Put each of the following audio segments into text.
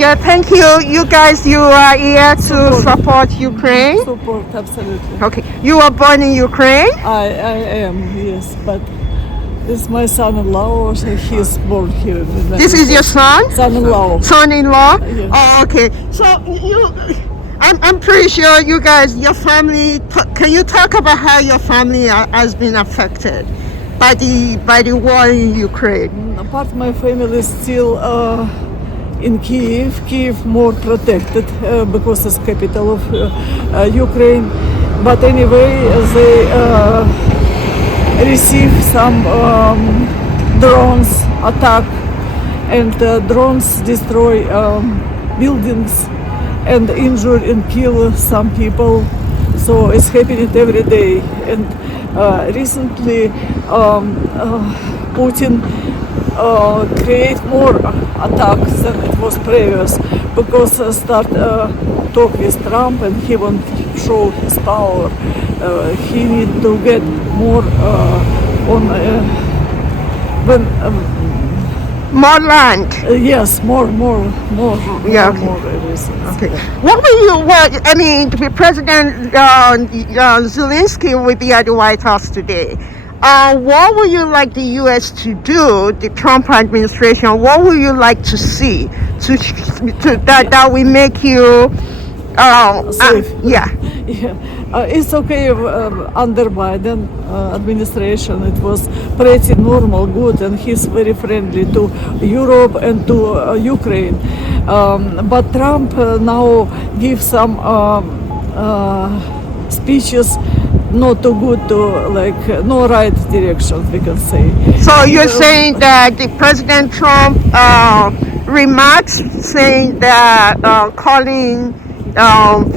Yeah, thank you. You guys, you are here to support Ukraine. Support, absolutely. Okay, you were born in Ukraine. I am, yes, but this is my son-in-law, so he's born here in the United This is your States. son? Son-in-law. Son-in-law? Yes. Oh, okay. So I'm pretty sure you guys, your family. Can you talk about how your family has been affected by the war in Ukraine? Part of my family is still in Kiev. Kiev more protected because it's capital of Ukraine. But anyway, they receive some drones attack, and drones destroy buildings and injure and kill some people. So it's happening every day. And recently Putin create more attacks than it was previous, because start talk with Trump and he want to show his power. He need to get more on when More land. yes, more Yeah, okay. more everything. Okay. What will you? What I mean, the President Zelensky will be at the White House today. What would you like the U.S. to do? The Trump administration. What would you like to see to that will make you? Safe. Yeah. Yeah, it's okay under Biden administration. It was pretty normal, good, and he's very friendly to Europe and to Ukraine. But Trump now gives some speeches not too good, to like no right direction, we can say. So you're saying that the President Trump remarks saying that calling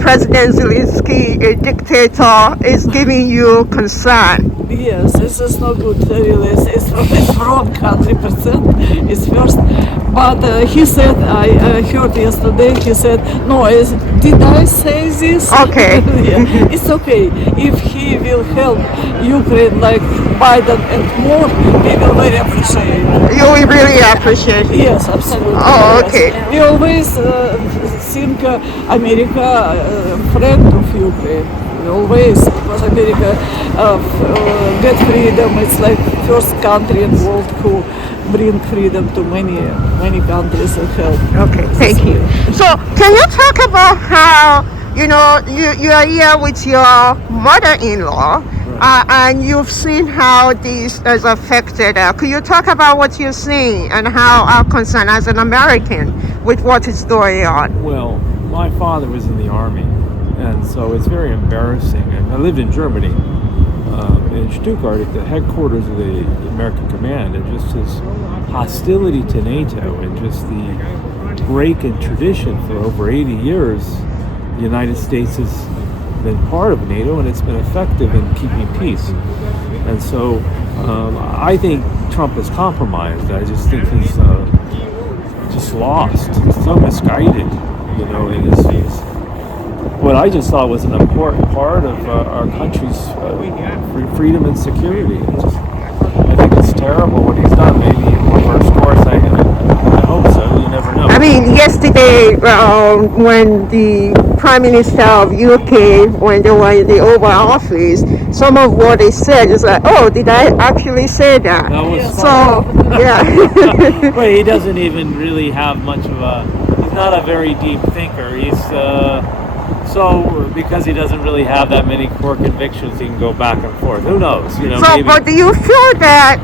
President Zelenskky a dictator is giving you concern. Yes, this is not good, really. It's wrong 100%. It's first. But he said, I heard yesterday, he said, no, did I say this? Okay. Yeah, it's okay. If he will help Ukraine like Biden and more, we will very appreciate it. You will really appreciate it. Yes, absolutely. Oh, yes. okay. We always think America friend of Ukraine. Always, because America get freedom. It's like first country in the world who bring freedom to many countries and help. Okay, thank you. So can you talk about how you are here with your mother-in-law, and you've seen how this has affected her. Could you talk about what you're seeing and how our concern as an American with what is going on? Well, my father was in the army, and so it's very embarrassing. And I lived in Germany, in Stuttgart, at the headquarters of the American command, and just his hostility to NATO and just the break in tradition for over 80 years. The United States has been part of NATO, and it's been effective in keeping peace. And so I think Trump is compromised. I just think he's just lost, so misguided, in his what I just thought was an important part of our country's freedom and security. I think it's terrible what he's done. Maybe he'll reverse course. I hope so. You never know. I mean, yesterday when the Prime Minister of UK, when they were in the Oval Office, some of what they said is like, oh, did I actually say that? That was So, yeah. Well, he doesn't even really have much of a. He's not a very deep thinker. He's so because he doesn't really have that many core convictions, he can go back and forth. Who knows? So, maybe. but do you feel that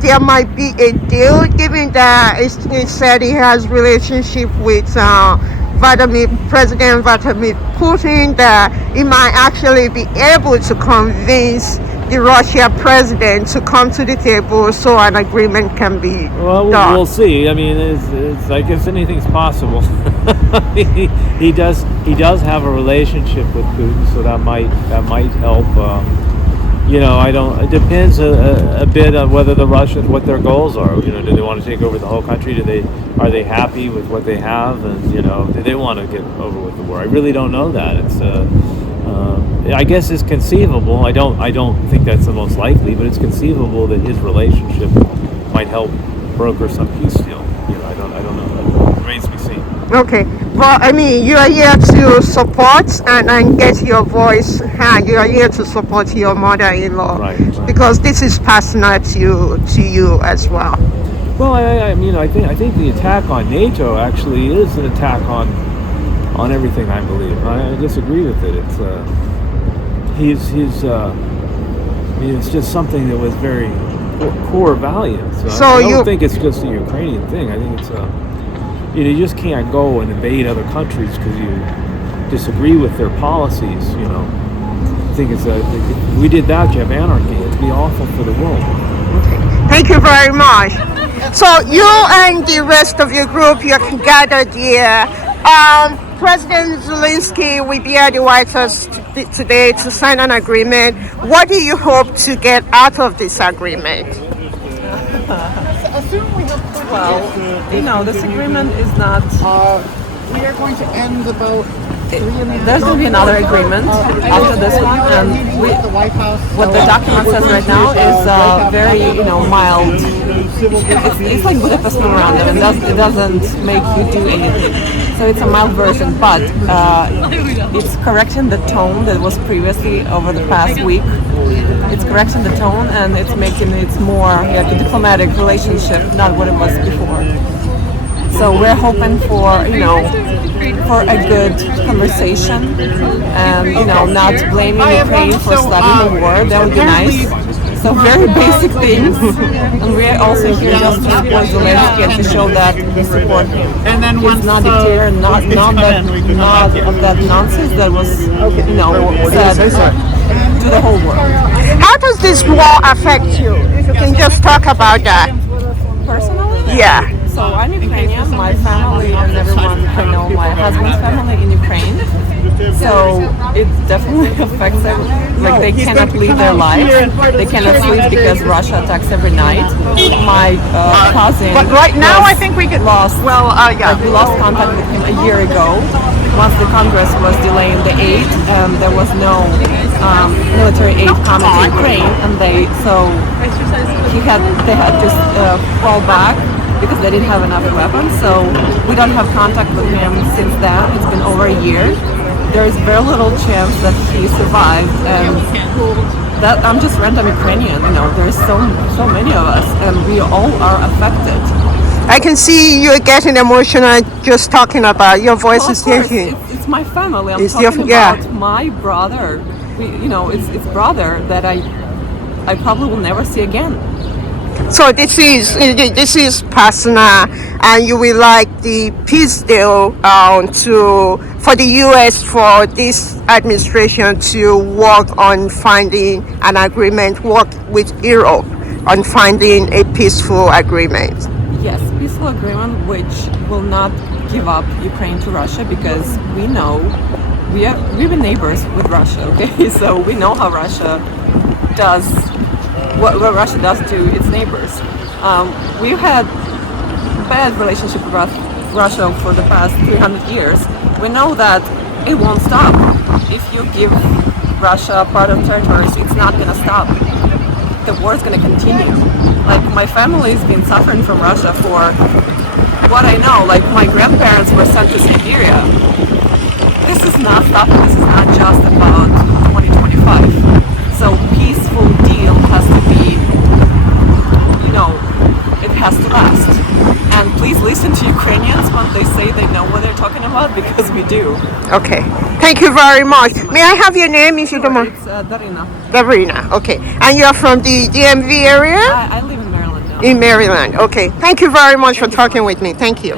there might be a deal, given that it said he has relationship with President Vladimir Putin, that he might actually be able to convince the Russian president to come to the table so an agreement can be done? We'll see. I mean, it's I guess anything's possible. he does have a relationship with Putin, so that might help. It depends a bit on whether the Russians, what their goals are. Do they want to take over the whole country? Are they happy with what they have? And do they want to get over with the war? I really don't know that. It's I guess it's conceivable. I don't think that's the most likely, but it's conceivable that his relationship might help broker some peace deal. I don't know. That remains to be seen. Okay, but I mean, you are here to support and get your voice heard. You are here to support your mother-in-law, Right. because this is personal to you as well. Well, I mean, I think the attack on NATO actually is an attack on everything I believe. I disagree with it. It's I mean, it's just something that was very core values. So I don't you- think it's just a Ukrainian thing. I think it's you just can't go and invade other countries because you disagree with their policies. I think it's if we did that, you have anarchy. It'd be awful for the world. Thank you very much. So you and the rest of your group, you're gathered here. President Zelensky will be at the White House today to sign an agreement. What do you hope to get out of this agreement? Well, this agreement is not. We are going to end about There's going to be another agreement after this one, and the White House. what the document says right now is very, mild. It's like Budapest Memorandum, and it doesn't make you do anything. So it's a mild version, but it's correcting the tone that was previously over the past week. It's correcting the tone, and it's making it more like a diplomatic relationship, not what it was before. So we're hoping for, for a good conversation, and not blaming Ukraine for starting the war. That would be nice. So very basic things, and we're also here just to support Zelensky and to show that we support him. And then He's not a dictator, not of that nonsense that was, said to the whole world. How does this war affect you? If you can just talk about that. Personally? Yeah. So I'm Ukrainian, my family and everyone I know, my husband's family in Ukraine. So it definitely affects them. Like they cannot leave their life. They cannot sleep because Russia attacks every night. My cousin. But right now, I think we could. lost. We lost contact with him a year ago. Once the Congress was delaying the aid, there was no military aid coming to Ukraine, and they had to fall back because they didn't have enough weapons. So we don't have contact with him since then. It's been over a year. There is very little chance that he survived, and that I'm just random Ukrainian. There's so many of us, and we all are affected. I can see you're getting emotional just talking about your voice Well, is of course, changing. it's my family. I'm It's talking your- yeah. about my brother. It's brother that I probably will never see again. So this is personal, and you will like the peace deal for the U.S. for this administration to work on finding an agreement, work with Europe on finding a peaceful agreement. Yes, peaceful agreement which will not give up Ukraine to Russia, because we know we've been neighbors with Russia. Okay, so we know how Russia does. What Russia does to its neighbors. We've had bad relationship with Russia for the past 300 years. We know that it won't stop. If you give Russia part of territories, it's not going to stop. The war is going to continue. Like, my family's been suffering from Russia for what I know. Like, my grandparents were sent to Siberia. This is not stopping. This is not just about 2025. So peaceful deal has to be, it has to last. And please listen to Ukrainians when they say they know what they're talking about, because we do. Okay, thank you very much. May I have your name if you don't mind? It's Darina. Darina. Okay, and you're from the DMV area? I live in Maryland now. In Maryland. Okay, thank you very much for talking with me. Thank you.